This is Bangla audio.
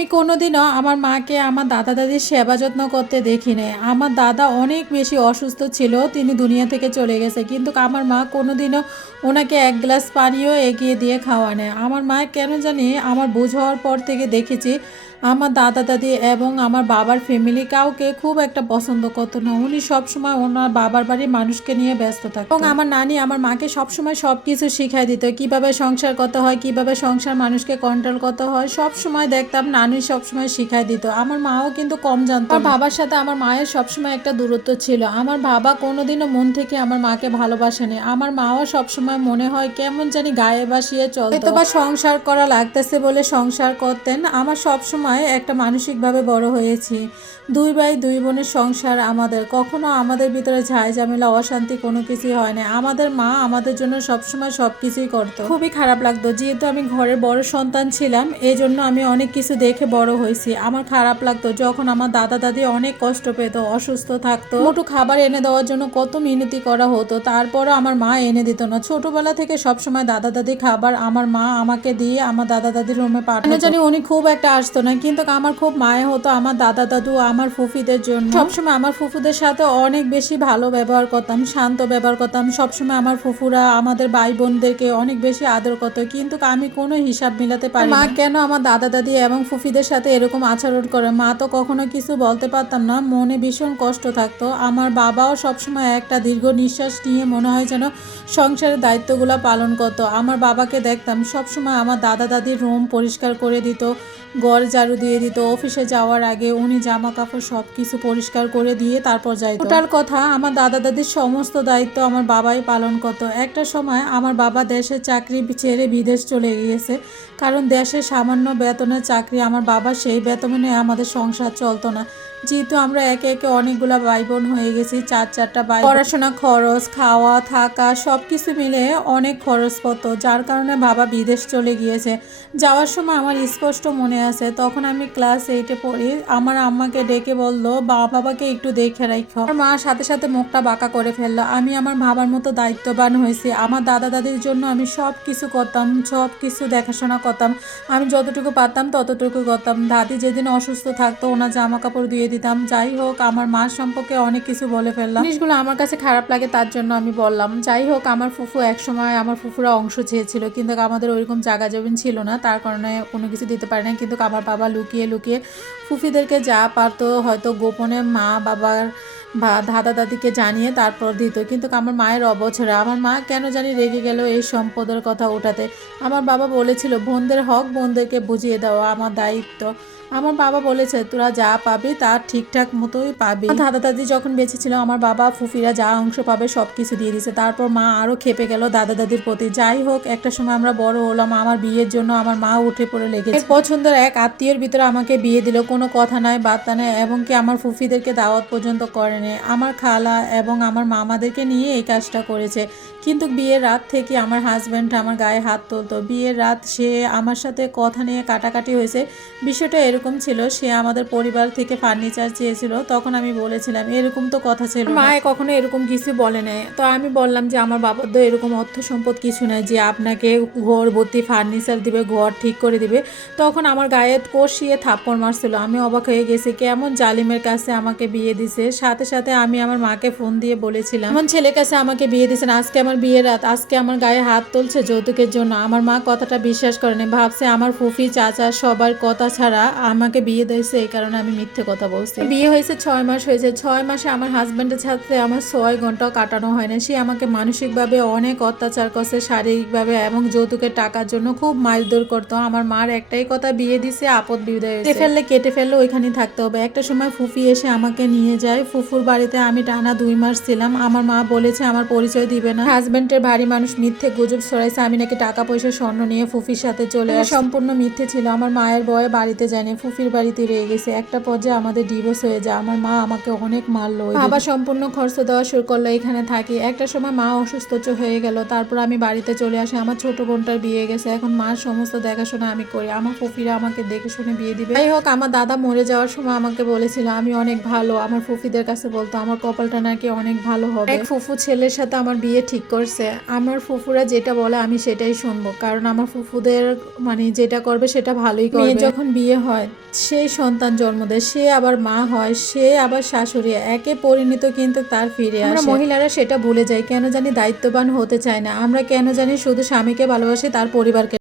আমি কোনোদিনও আমার মাকে, আমার দাদা দাদির সেবা যত্ন করতে দেখিনি। আমার দাদা অনেক বেশি অসুস্থ ছিল, তিনি দুনিয়া থেকে চলে গেছে। কিন্তু আমার মা কোনোদিনও ওনাকে এক গ্লাস পানিও এগিয়ে দিয়ে খাওয়া নেয় আমার মা কেন জানি আমার বোঝ হওয়ার পর থেকে দেখেছি, আমার দাদা দাদি এবং আমার বাবার ফ্যামিলি কাউকে খুব একটা পছন্দ করতো না। উনি সবসময় ওনার বাবার বাড়ির মানুষকে নিয়ে ব্যস্ত থাকতো। এবং আমার নানি আমার মাকে সবসময় সব কিছু শিখাই দিত। কীভাবে সংসার করতে হয়, কীভাবে সংসার মানুষকে কন্ট্রোল করতে হয় সব সময় দেখতাম নানি সবসময় শিখাই দিত। আমার মাও কিন্তু কম জানতো। আমার বাবার সাথে আমার মায়ের সবসময় একটা দূরত্ব ছিল। আমার বাবা কোনোদিনও মন থেকে আমার মাকে ভালোবাসেনি। আমার মাও সবসময় মনে হয় কেমন জানি গায়ে বাসিয়ে চলতো। হয়তো বা সংসার করা লাগতেছে বলে সংসার করতেন। আমার সবসময় একটা মানসিকভাবে বড় হয়েছি। দুই ভাই দুই বোনের সংসার আমাদের। কখনো আমাদের ভিতরে ঝাই ঝামেলা অশান্তি কোনো কিছুই হয় না আমাদের মা আমাদের জন্য সবসময় সব কিছুই করতো। খুবই খারাপ লাগতো। যেহেতু আমি ঘরের বড় সন্তান ছিলাম এই জন্য আমি অনেক কিছু দেখে বড় হয়েছি। আমার খারাপ লাগতো যখন আমার দাদা দাদি অনেক কষ্ট পেত, অসুস্থ থাকতো। একটু খাবার এনে দেওয়ার জন্য কত মিনতি করা হতো, তারপরও আমার মা এনে দিত না। ছোটবেলা থেকে সবসময় দাদা দাদি খাবার আমার মা আমাকে দিয়ে আমার দাদা দাদির রুমে পাঠানো জানি উনি খুব একটা আসতো না, কিন্তু আমার খুব মায়ে হতো আমার দাদা দাদু, আমার ফুফিদের জন্য। সবসময় আমার ফুফুদের সাথে অনেক বেশি ভালো ব্যবহার করতাম, শান্ত ব্যবহার করতাম। সবসময় আমার ফুফুরা আমাদের ভাই বোনদেরকে অনেক বেশি আদর করতো, কিন্তু আমি কোনো হিসাব মিলাতে পারি মা কেন আমার দাদা দাদি এবং ফুফিদের সাথে এরকম আচরণ করে। মা তো কখনো কিছু বলতে পারতাম না। মনে ভীষণ কষ্ট থাকতো। আমার বাবাও সবসময় একটা দীর্ঘ নিঃশ্বাস নিয়ে মনে হয় যেন সংসারের দায়িত্বগুলো পালন করতো। আমার বাবাকে দেখতাম সবসময় আমার দাদা দাদির রুম পরিষ্কার করে দিত। ঘর ঝাড়ু দিয়ে দিত। অফিসে যাওয়ার আগে উনি জামা কাপড় সব কিছু পরিষ্কার করে দিয়ে তারপর যাই ওটার কথা, আমার দাদা দাদির সমস্ত দায়িত্ব আমার বাবাই পালন করতো। একটা সময় আমার বাবা দেশের চাকরি ছেড়ে বিদেশ চলে গিয়েছে। কারণ দেশে সামান্য বেতনের চাকরি আমার বাবা সেই বেতনে আমাদের সংসার চলতো না। যেহেতু আমরা একে একে অনেকগুলো ভাই বোন হয়ে গেছি, চার চারটা ভাই পড়াশোনা, খরচ, খাওয়া, থাকা সব কিছু মিলে অনেক খরচ পড়তো যার কারণে বাবা বিদেশ চলে গিয়েছে। যাওয়ার সময় আমার স্পষ্ট মনে আছে, তখন আমি ক্লাস এইটে পড়ি, আমার আম্মাকে ডেকে বলল, বা, বাবাকে একটু দেখে রাখো মা সাথে সাথে মুখটা বাঁকা করে ফেলল, আমি আমার বাবার মতো দায়িত্ববান হয়েছি, আমার দাদা দাদির জন্য আমি সব কিছু করতাম সব কিছু দেখাশোনা করতাম, আমি যতটুকু পারতাম ততটুকু করতাম। দাদি যেদিন অসুস্থ থাকতো, ওনার জামা কাপড় দিয়ে দিতাম। যাই হোক, আমার মা সম্পর্কে অনেক কিছু বলে ফেললাম। জিনিসগুলো আমার কাছে খারাপ লাগে, তার জন্য আমি বললাম, যাই হোক, আমার ফুফু একসময় আমার ফুফুরা অংশ চেয়েছিল, কিন্তু আমাদের ওইরকম জায়গা জমিন ছিল না, তার কারণে কোনো কিছু দিতে পারে না কিন্তু আমার বাবা লুকিয়ে লুকিয়ে ফুফিদেরকে যা পারতো, হয়তো গোপনে মা বাবার দাদা দাদিকে জানিয়ে তারপর দিত। কিন্তু আমার মায়ের অবছরে, আমার মা কেন জানি রেগে গেল এই সম্পদের কথা ওঠাতে। আমার বাবা বলেছিল, বোনদের হক, বোনদেরকে বুঝিয়ে দেওয়া আমার দায়িত্ব। আমার বাবা বলেছে, তোরা যা পাবি, তা ঠিকঠাক মতোই পাবি। দাদা দাদি যখন বেঁচে ছিল, আমার বাবা, ফুফিরা যা অংশ পাবে সব কিছু দিয়ে দিয়েছে তারপর মা আরও খেপে গেল দাদা দাদির প্রতি। যাই হোক, একটা সময় আমরা বড় হলাম, আমার বিয়ের জন্য আমার মা উঠে পড়ে লেগেছে। পছন্দের এক আত্মীয়ের ভিতরে আমাকে বিয়ে দিল, কোনো কথা নয় বার্তা নেই এবং কি আমার ফুফিদেরকে দাওয়াত পর্যন্ত করেনি। আমার খালা এবং আমার মামাদেরকে নিয়ে এই কাজটা করেছে। কিন্তু বিয়ের রাত থেকে আমার হাজব্যান্ড আমার গায়ে হাত তুলতো। বিয়ের রাত সে আমার সাথে কথা নিয়ে কাটাকাটি হয়েছে। বিষয়টা এরকম ছিল, সে আমাদের পরিবার থেকে ফার্নিচার চেয়েছিল। তখন আমি বলেছিলাম, এরকম তো কথা ছিল। মায়ে কখনো এরকম কিছু বলে নাই। তো আমি বললাম যে, আমার বাবার তো এরকম অর্থ সম্পদ কিছু নাই যে আপনাকে ঘর ভর্তি ফার্নিচার দিবে, ঘর ঠিক করে দিবে। তখন আমার গায়ে কষিয়ে থাপ্পড় মারছিল। আমি অবাক হয়ে গেছি, কেমন জালিমের কাছে আমাকে বিয়ে দিছে? সাথে সাথে আমি আমার মাকে ফোন দিয়ে বলেছিলাম এমন ছেলের কাছে আমাকে বিয়ে দিয়েছেন, আজকে আমার বিয়ের রাত, আজকে আমার গায়ে হাত তুলছে যৌতুকের জন্য। আমার মা কথাটা বিশ্বাস করেনি ভাবছে আমার ফুফি, চাচা সবার কথা ছাড়া আমাকে বিয়ে দিয়েছে, এই কারণে আমি মিথ্যে কথা বলছি। বিয়ে হয়েছে ছয় মাস হয়েছে, ছয় মাসে আমার হাজব্যান্ডের সাথে আমার ছয় ঘন্টাও কাটানো হয় না সে আমাকে মানসিকভাবে অনেক অত্যাচার করছে, শারীরিকভাবে এবং যৌতুকের টাকার জন্য খুব মারধর করতো। আমার মার একটাই কথা, বিয়ে দিছে আপদ বিদায় ফেললে, কেটে ফেললে ওইখানেই থাকতে হবে। একটা সময় ফুফি এসে আমাকে নিয়ে যায়, ফুফুর বাড়িতে আমি টানা দুই মাস ছিলাম। আমার মা বলেছে আমার পরিচয় দিবে না। হাজব্যান্ডের ভারী মানুষ মিথ্যে গুজব ছড়াইছে। আমি নাকি টাকা পয়সা স্বর্ণ নিয়ে ফুফির সাথে চলে আসি সম্পূর্ণ মিথ্যে ছিল। আমার মায়ের বয়ে বাড়িতে যায়নি। ফুফির বাড়িতে রয়ে গেছে। একটা পর্যায়ে আমাদের ডিভোর্স হয়ে যায়। আমার মা আমাকে অনেক মারলো। বাবা সম্পূর্ণ খরচ দেওয়া শুরু করল এখানে থাকি। একটা সময় মা অসুস্থ হয়ে গেল। তারপর আমি বাড়িতে চলে আসি। আমার ছোট বোনটার বিয়ে গেছে। এখন মার সমস্ত দেখাশোনা আমি করি। আমার ফুফিরা আমাকে দেখে শুনে বিয়ে দিবে। যাই হোক আমার দাদা মরে যাওয়ার সময় আমাকে বলেছিল আমি অনেক ভালো। আমার ফুফিদের কাছে বলতো আমার কপালটা নাকি অনেক ভালো হবে। এক ফুফু ছেলের সাথে আমার বিয়ে ঠিক করছে। আমার ফুফুরা যেটা বলে আমি সেটাই শুনব। কারণ আমার ফুফুদের মানে যেটা করবে সেটা ভালোই করবে। যখন বিয়ে হয় সেই সন্তান জন্ম দেয় সে আবার মা হয় সে আবার শাশুড়ি একে পরিণত কিন্তু তার ফিরে আসে। মহিলারা সেটা ভুলে যায় কেন জানি দায়িত্ববান হতে চায় না। আমরা কেন জানি শুধু স্বামীকে ভালোবাসি তার পরিবারকে